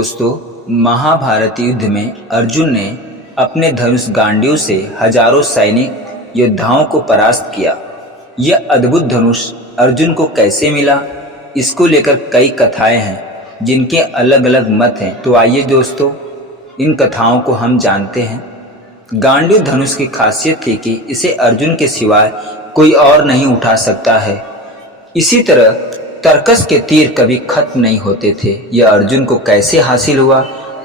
दोस्तों, महाभारत युद्ध में अर्जुन ने अपने धनुष गांडीव से हजारों सैनिक योद्धाओं को परास्त किया। यह अद्भुत धनुष अर्जुन को कैसे मिला, इसको लेकर कई कथाएं हैं जिनके अलग अलग मत हैं। तो आइए दोस्तों, इन कथाओं को हम जानते हैं। गांडीव धनुष की खासियत थी कि इसे अर्जुन के सिवाय कोई और नहीं उठा सकता है। इसी तरह तरकस के तीर कभी खत्म नहीं होते थे। यह अर्जुन को कैसे हासिल हुआ,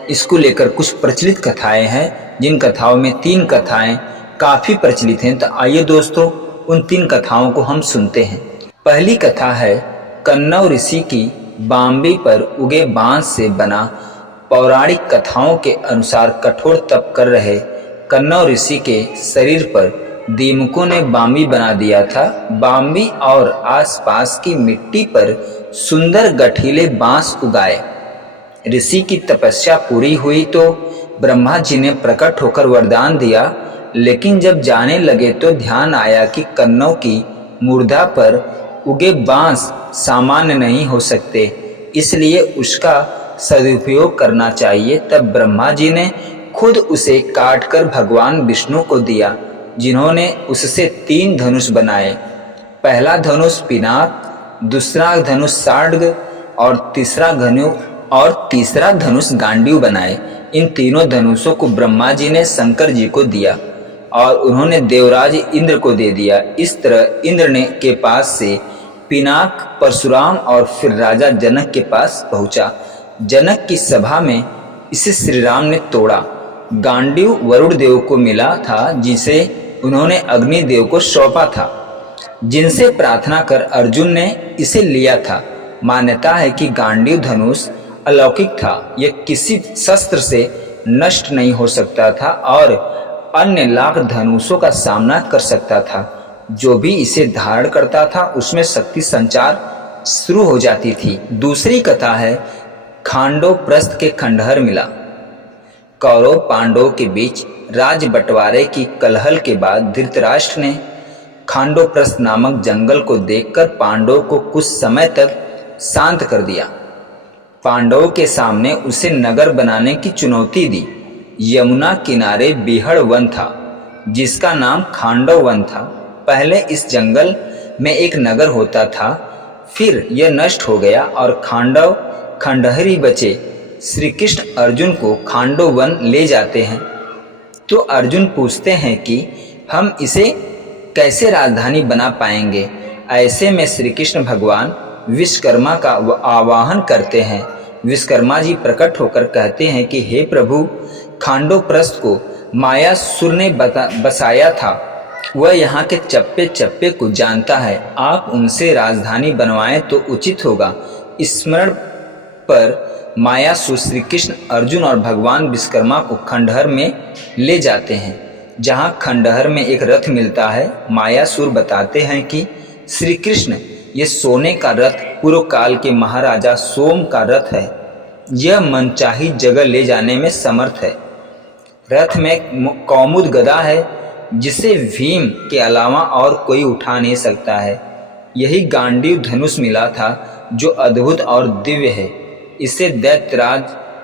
इसको लेकर कुछ प्रचलित कथाएं हैं, जिन कथाओं में 3 कथाएं काफ़ी प्रचलित हैं। तो आइए दोस्तों, उन 3 कथाओं को हम सुनते हैं। पहली कथा है कन्नव ऋषि की बांबी पर उगे बांस से बना। पौराणिक कथाओं के अनुसार कठोर तप कर रहे कन्नव ऋषि के शरीर पर दीमकों ने बांबी बना दिया था। बांबी और आसपास की मिट्टी पर सुंदर गठीले बांस उगाए। ऋषि की तपस्या पूरी हुई तो ब्रह्मा जी ने प्रकट होकर वरदान दिया, लेकिन जब जाने लगे तो ध्यान आया कि कन्नव की मूर्धा पर उगे बांस सामान्य नहीं हो सकते, इसलिए उसका सदुपयोग करना चाहिए। तब ब्रह्मा जी ने खुद उसे काटकर भगवान विष्णु को दिया, जिन्होंने उससे 3 धनुष बनाए। पहला धनुष पिनाक, दूसरा धनुष साड्ग और तीसरा धनुष गांडीव बनाए। इन तीनों धनुषों को ब्रह्मा जी ने शंकर जी को दिया और उन्होंने देवराज इंद्र को दे दिया। इस तरह इंद्र ने के पास से पिनाक परशुराम और फिर राजा जनक के पास पहुंचा। जनक की सभा में इसे श्री राम ने तोड़ा। गांडीव वरुण देव को मिला था, जिसे उन्होंने अग्निदेव को सौंपा था, जिनसे प्रार्थना कर अर्जुन ने इसे लिया था। मान्यता है कि गांडीव धनुष अलौकिक था। यह किसी शस्त्र से नष्ट नहीं हो सकता था और अन्य लाख धनुषों का सामना कर सकता था। जो भी इसे धारण करता था उसमें शक्ति संचार शुरू हो जाती थी। दूसरी कथा है खांडव प्रस्थ के खंडहर मिला। कौरव पांडवों के बीच राज्य बंटवारे की कलहल के बाद धृतराष्ट्र ने खांडवप्रस्थ नामक जंगल को देखकर पांडवों को कुछ समय तक शांत कर दिया। पांडवों के सामने उसे नगर बनाने की चुनौती दी। यमुना किनारे बीहड़ वन था, जिसका नाम खांडव वन था। पहले इस जंगल में एक नगर होता था, फिर यह नष्ट हो गया और खांडव खंडहरी बचे। श्री कृष्ण अर्जुन को खांडव वन ले जाते हैं तो अर्जुन पूछते हैं कि हम इसे कैसे राजधानी बना पाएंगे। ऐसे में श्री कृष्ण भगवान विश्वकर्मा का आवाहन करते हैं। विश्वकर्मा जी प्रकट होकर कहते हैं कि हे प्रभु, खांडवप्रस्थ को मायासुर ने बसाया था। वह यहाँ के चप्पे चप्पे को जानता है। आप उनसे राजधानी बनवाएं तो उचित होगा। स्मरण पर मायासुर श्री कृष्ण अर्जुन और भगवान विश्वकर्मा को खंडहर में ले जाते हैं, जहाँ खंडहर में एक रथ मिलता है। मायासुर बताते हैं कि श्री कृष्ण ये सोने का रथ पूर्व काल के महाराजा सोम का रथ है। यह मनचाही जगह ले जाने में समर्थ है। रथ में कौमुद गदा है, जिसे भीम के अलावा और कोई उठा नहीं सकता है। यही गांडीव धनुष मिला था, जो अद्भुत और दिव्य है। इसे दैत्यराज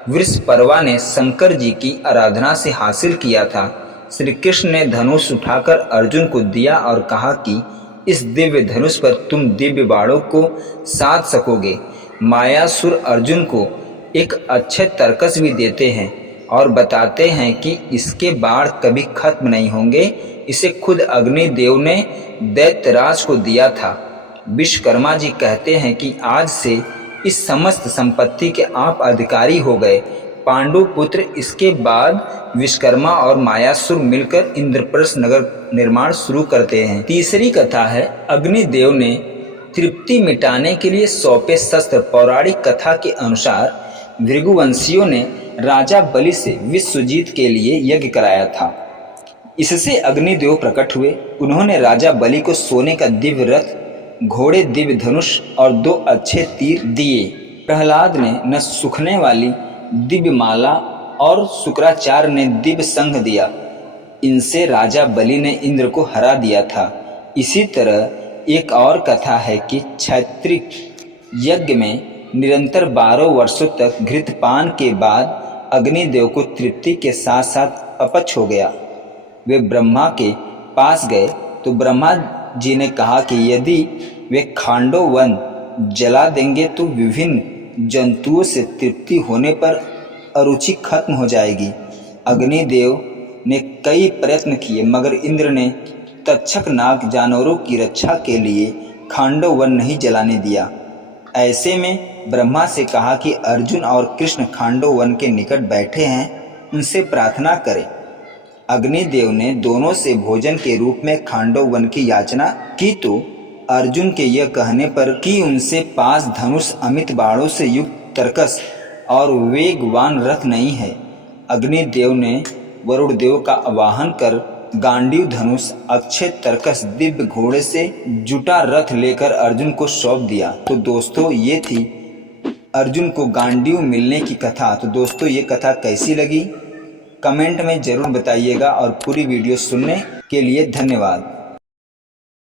वृषपर्वा ने शंकर जी की आराधना से हासिल किया था। श्री कृष्ण ने धनुष उठाकर अर्जुन को दिया और कहा कि इस दिव्य धनुष पर तुम दिव्य बाणों को साध सकोगे। मायासुर अर्जुन को एक अच्छे तरकस भी देते हैं और बताते हैं कि इसके बाण कभी खत्म नहीं होंगे। इसे खुद अग्निदेव ने दैत्यराज को दिया था। विश्वकर्मा जी कहते हैं कि आज से इस समस्त संपत्ति के आप अधिकारी हो गए। पांडु पुत्र इसके बाद विश्वकर्मा और मायासुर मिलकर इंद्रप्रस्थ नगर निर्माण शुरू करते हैं। तीसरी कथा है अग्निदेव ने तृप्ति मिटाने के लिए सौंपे शस्त्र। पौराणिक कथा के अनुसार भृगुवंशियों ने राजा बलि से विश्व जीत के लिए यज्ञ कराया था। इससे अग्निदेव प्रकट हुए। उन्होंने राजा बलि को सोने का दिव्य रथ, घोड़े, दिव्य धनुष और 2 अच्छे तीर दिए। प्रहलाद ने न सूखने वाली दिव्य माला और शुक्राचार्य ने दिव्य संघ दिया। इनसे राजा बलि ने इंद्र को हरा दिया था। इसी तरह एक और कथा है कि क्षत्रिय यज्ञ में निरंतर 12 वर्षों तक घृतपान के बाद अग्निदेव को तृप्ति के साथ साथ अपच हो गया। वे ब्रह्मा के पास गए तो ब्रह्मा जी ने कहा कि यदि वे खांडव वन जला देंगे तो विभिन्न जंतुओं से तृप्ति होने पर अरुचि खत्म हो जाएगी। अग्निदेव ने कई प्रयत्न किए मगर इंद्र ने तक्षक नाग जानवरों की रक्षा के लिए खांडव वन नहीं जलाने दिया। ऐसे में ब्रह्मा से कहा कि अर्जुन और कृष्ण खांडव वन के निकट बैठे हैं, उनसे प्रार्थना करें। अग्निदेव ने दोनों से भोजन के रूप में खांडव वन की याचना की तो अर्जुन के यह कहने पर कि उनसे पास धनुष अमित बाणों से युक्त तरकस और वेगवान रथ नहीं है, अग्निदेव ने वरुण देव का आवाहन कर गांडीव धनुष अक्षय तरकस दिव्य घोड़े से जुटा रथ लेकर अर्जुन को सौंप दिया। तो दोस्तों ये थी अर्जुन को गांडीव मिलने की कथा। तो दोस्तों ये कथा कैसी लगी कमेंट में ज़रूर बताइएगा और पूरी वीडियो सुनने के लिए धन्यवाद।